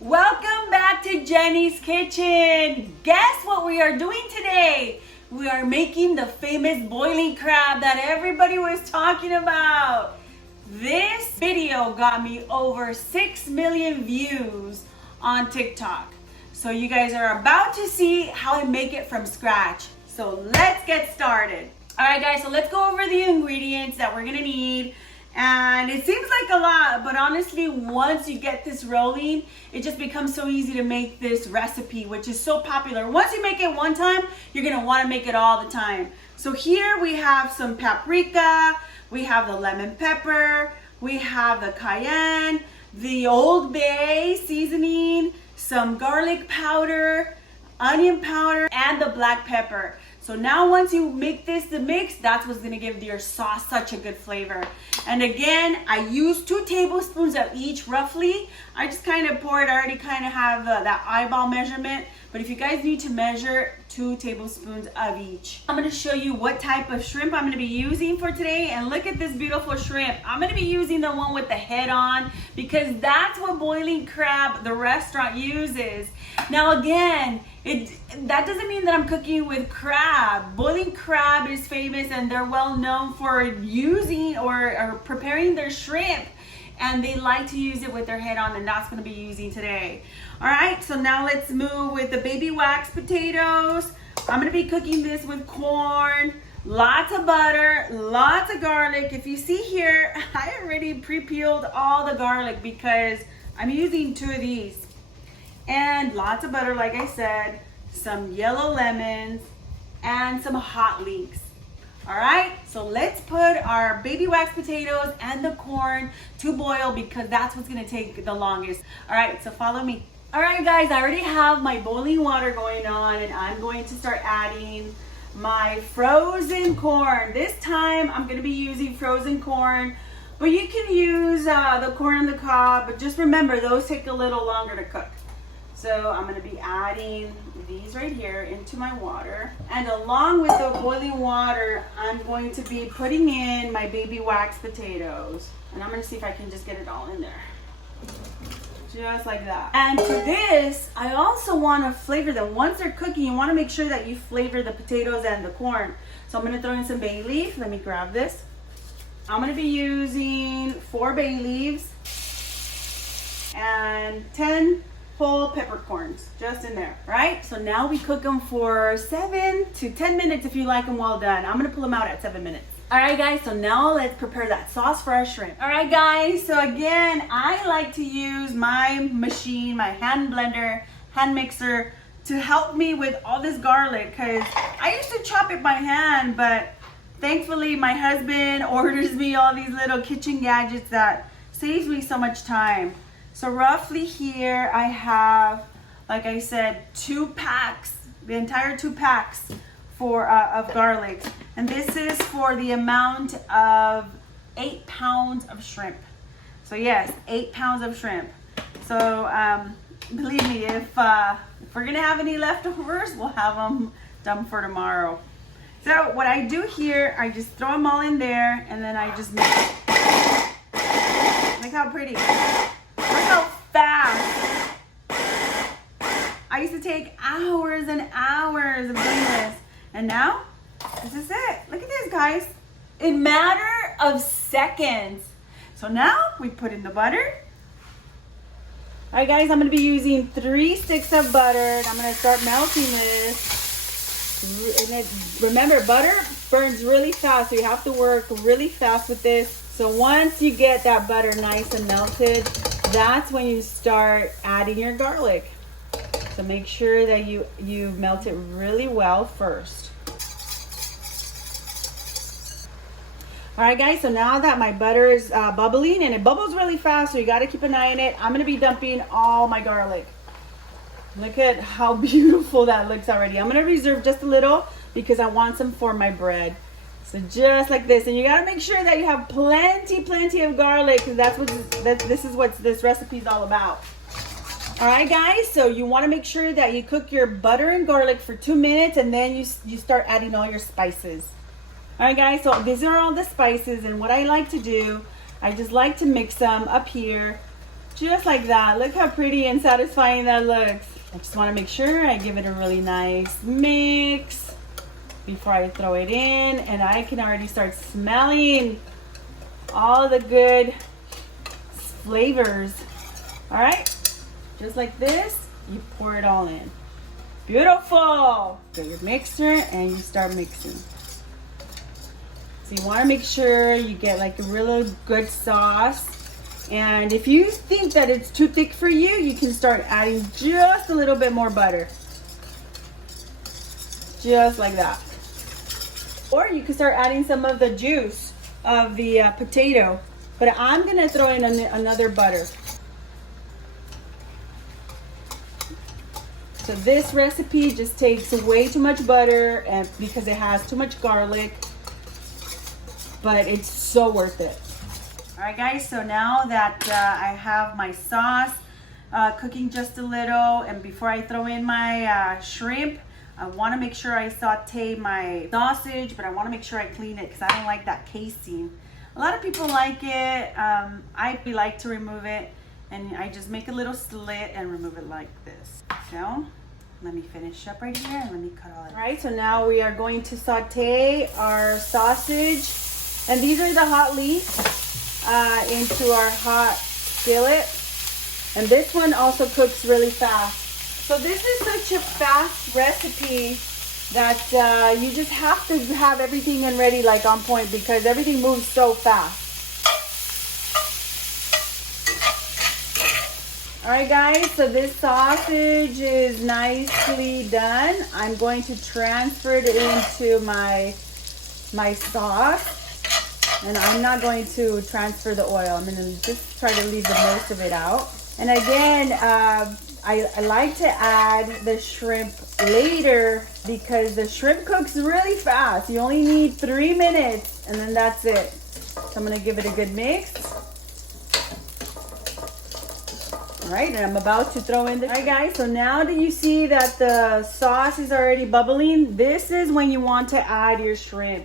Welcome back to Jenny's Kitchen. Guess what we are doing today? We are making the famous boiling crab that everybody was talking about. This video got me over 6 million views on TikTok. So you guys are about to see how I make it from scratch. So let's get started. All right guys, so let's go over the ingredients that we're gonna need. And it seems like a lot, but honestly, once you get this rolling, it just becomes so easy to make this recipe, which is so popular. Once you make it one time, you're gonna wanna make it all the time. So here we have some paprika, we have the lemon pepper, we have the cayenne, the Old Bay seasoning, some garlic powder, onion powder, and the black pepper. So now once you make this the mix, that's what's gonna give your sauce such a good flavor. And again, I use 2 tablespoons of each roughly. I just kind of pour it, I already kind of have that eyeball measurement. But if you guys need to measure, 2 tablespoons of each. I'm gonna show you what type of shrimp I'm gonna be using for today. And look at this beautiful shrimp. I'm gonna be using the one with the head on because that's what boiling crab, the restaurant, uses. Now again, that doesn't mean that I'm cooking with crab. Boiling crab is famous and they're well known for using or preparing their shrimp. And they like to use it with their head on, and that's gonna be using today. All right, so now let's move with the baby wax potatoes. I'm gonna be cooking this with corn, lots of butter, lots of garlic. If you see here, I already pre-peeled all the garlic because I'm using 2 of these. And lots of butter, like I said, some yellow lemons, and some hot leeks. All right, so let's put our baby wax potatoes and the corn to boil because that's what's gonna take the longest. All right, so follow me. All right guys, I already have my boiling water going on and I'm going to start adding my frozen corn. This time I'm gonna be using frozen corn, but you can use the corn on the cob, but just remember those take a little longer to cook. So I'm gonna be adding these right here into my water. And along with the boiling water, I'm going to be putting in my baby wax potatoes. And I'm gonna see if I can just get it all in there. Just like that. And to this, I also wanna flavor them. Once they're cooking, you wanna make sure that you flavor the potatoes and the corn. So I'm gonna throw in some bay leaf. Let me grab this. I'm gonna be using 4 bay leaves and 10 whole peppercorns just in there, right? So now we cook them for 7 to 10 minutes if you like them well done. I'm gonna pull them out at 7 minutes. All right guys, so now let's prepare that sauce for our shrimp. All right guys, so again, I like to use my machine, my hand blender, hand mixer to help me with all this garlic because I used to chop it by hand, but thankfully my husband orders me all these little kitchen gadgets that saves me so much time. So roughly here I have, like I said, 2 packs, the entire 2 packs of garlic. And this is for the amount of 8 pounds of shrimp. So yes, 8 pounds of shrimp. So believe me, if we're gonna have any leftovers, we'll have them done for tomorrow. So what I do here, I just throw them all in there and then I just mix it. Look how pretty. Look how fast. I used to take hours and hours of doing this. And now, this is it. Look at this, guys. In a matter of seconds. So now, we put in the butter. All right, guys, I'm going to be using 3 sticks of butter. And I'm going to start melting this. And remember, butter burns really fast, so you have to work really fast with this. So once you get that butter nice and melted, that's when you start adding your garlic. So make sure that you melt it really well first. All right guys, so now that my butter is bubbling, and it bubbles really fast, so you gotta keep an eye on it, I'm gonna be dumping all my garlic. Look at how beautiful that looks already. I'm gonna reserve just a little because I want some for my bread. So just like this, and you gotta make sure that you have plenty of garlic because this is what this recipe is all about. All right guys, so you wanna make sure that you cook your butter and garlic for 2 minutes and then you start adding all your spices. All right guys, so these are all the spices, and what I like to do, I just like to mix them up here Just like that. Look how pretty and satisfying that looks. I just want to make sure I give it a really nice mix before I throw it in. And I can already start smelling all the good flavors. All right, just like this, you pour it all in. Beautiful. Get your mixer and you start mixing. So you want to make sure you get like a really good sauce. And if you think that it's too thick for you, you can start adding just a little bit more butter. Just like that. Or you can start adding some of the juice of the potato. But I'm going to throw in another butter. So this recipe just takes way too much butter and because it has too much garlic. But it's so worth it. All right, guys, so now that I have my sauce cooking just a little, and before I throw in my shrimp, I want to make sure I saute my sausage, but I want to make sure I clean it because I don't like that casing. A lot of people like it. I like to remove it, and I just make a little slit and remove it like this. So let me finish up right here and let me cut all it. All right, so now we are going to saute our sausage, and these are the hot leeks. Into our hot skillet, and this one also cooks really fast. So this is such a fast recipe that you just have to have everything in ready like on point because everything moves so fast. All right, guys, so this sausage is nicely done. I'm going to transfer it into my sauce. And I'm not going to transfer the oil. I'm going to just try to leave the most of it out. And again, I like to add the shrimp later because the shrimp cooks really fast. You only need 3 minutes and then that's it. So I'm going to give it a good mix. All right, and I'm about to throw in the... All right, guys, so now that you see that the sauce is already bubbling, this is when you want to add your shrimp.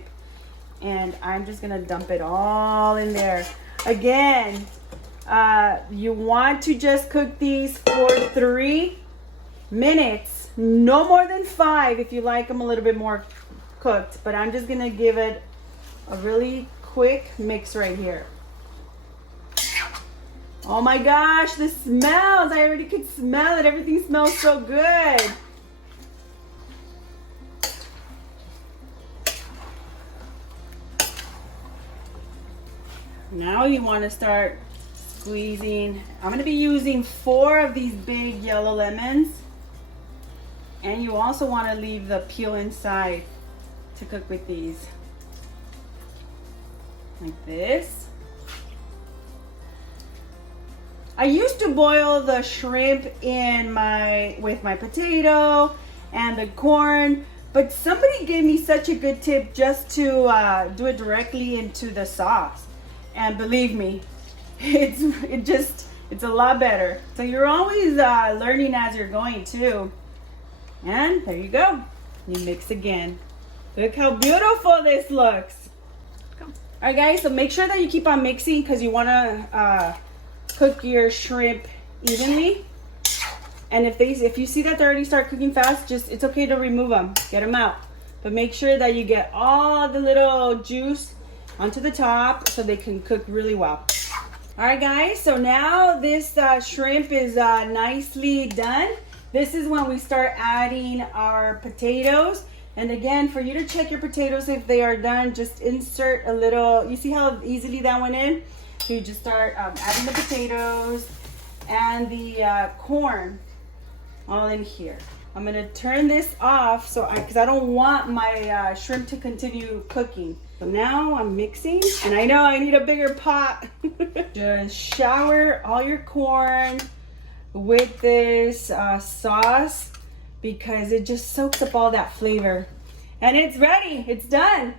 And I'm just gonna dump it all in there. Again, you want to just cook these for 3 minutes, no more than 5 if you like them a little bit more cooked. But I'm just gonna give it a really quick mix right here. Oh my gosh, the smells! I already could smell it. Everything smells so good. Now you want to start squeezing. I'm going to be using 4 of these big yellow lemons. And you also want to leave the peel inside to cook with these. Like this. I used to boil the shrimp with my potato and the corn. But somebody gave me such a good tip just to do it directly into the sauce. And believe me, it's a lot better. So you're always learning as you're going too. And there you go. You mix again. Look how beautiful this looks. All right, guys. So make sure that you keep on mixing because you want to cook your shrimp evenly. And if you see that they already start cooking fast, it's okay to remove them, get them out. But make sure that you get all the little juice onto the top so they can cook really well. All right, guys, so now this shrimp is nicely done. This is when we start adding our potatoes. And again, for you to check your potatoes if they are done, just insert a little, you see how easily that went in? So you just start adding the potatoes and the corn all in here. I'm gonna turn this off because I don't want my shrimp to continue cooking. So now I'm mixing, and I know I need a bigger pot. Just shower all your corn with this sauce because it just soaks up all that flavor. And it's ready, it's done.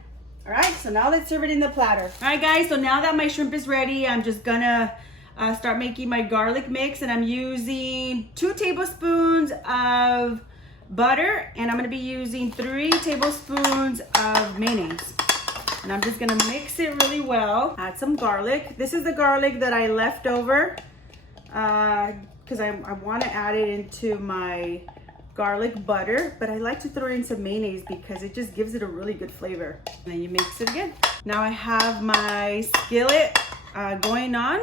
All right, so now let's serve it in the platter. All right, guys, so now that my shrimp is ready, I'm just gonna start making my garlic mix, and I'm using 2 tablespoons of butter, and I'm gonna be using 3 tablespoons of mayonnaise. And I'm just gonna mix it really well. Add some garlic. This is the garlic that I left over because I want to add it into my garlic butter, but I like to throw in some mayonnaise because it just gives it a really good flavor. And then you mix it again. Now I have my skillet going on,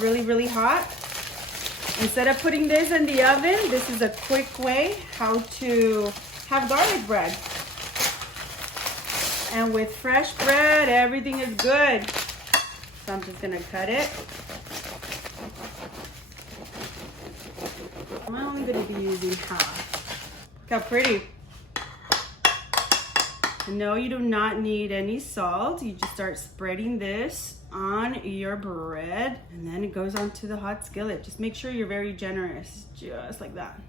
really, really hot. Instead of putting this in the oven, this is a quick way how to have garlic bread. And with fresh bread, everything is good. So I'm just gonna cut it. I'm only gonna be using half. Look how pretty. No, you do not need any salt. You just start spreading this on your bread, and then it goes onto the hot skillet. Just make sure you're very generous, just like that.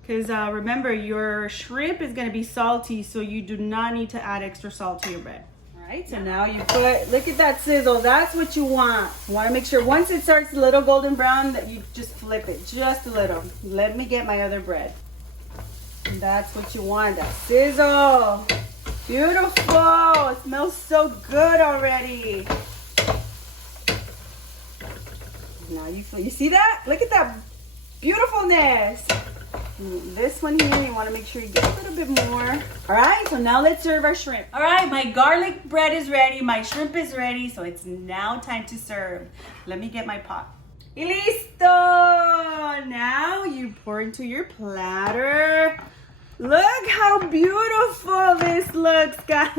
Because remember, your shrimp is gonna be salty, so you do not need to add extra salt to your bread. All right, so now you put, look at that sizzle. That's what you want. You wanna make sure once it starts a little golden brown that you just flip it, just a little. Let me get my other bread. And that's what you want, that sizzle. Beautiful, it smells so good already. Now you see that? Look at that beautifulness. This one here, you want to make sure you get a little bit more. All right, so now let's serve our shrimp. All right, my garlic bread is ready. My shrimp is ready, so it's now time to serve. Let me get my pot. Y listo! Now you pour into your platter. Look how beautiful this looks, guys.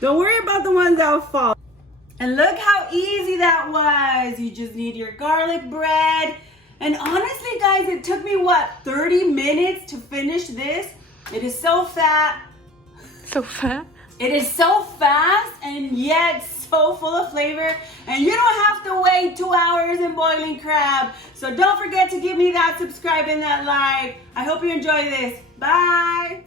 Don't worry about the ones that will fall. And look how easy that was. You just need your garlic bread. And honestly, guys, it took me, what, 30 minutes to finish this? It is so fat. So fat? It is so fast and yet so full of flavor. And you don't have to wait 2 hours in boiling crab. So don't forget to give me that subscribe and that like. I hope you enjoy this. Bye.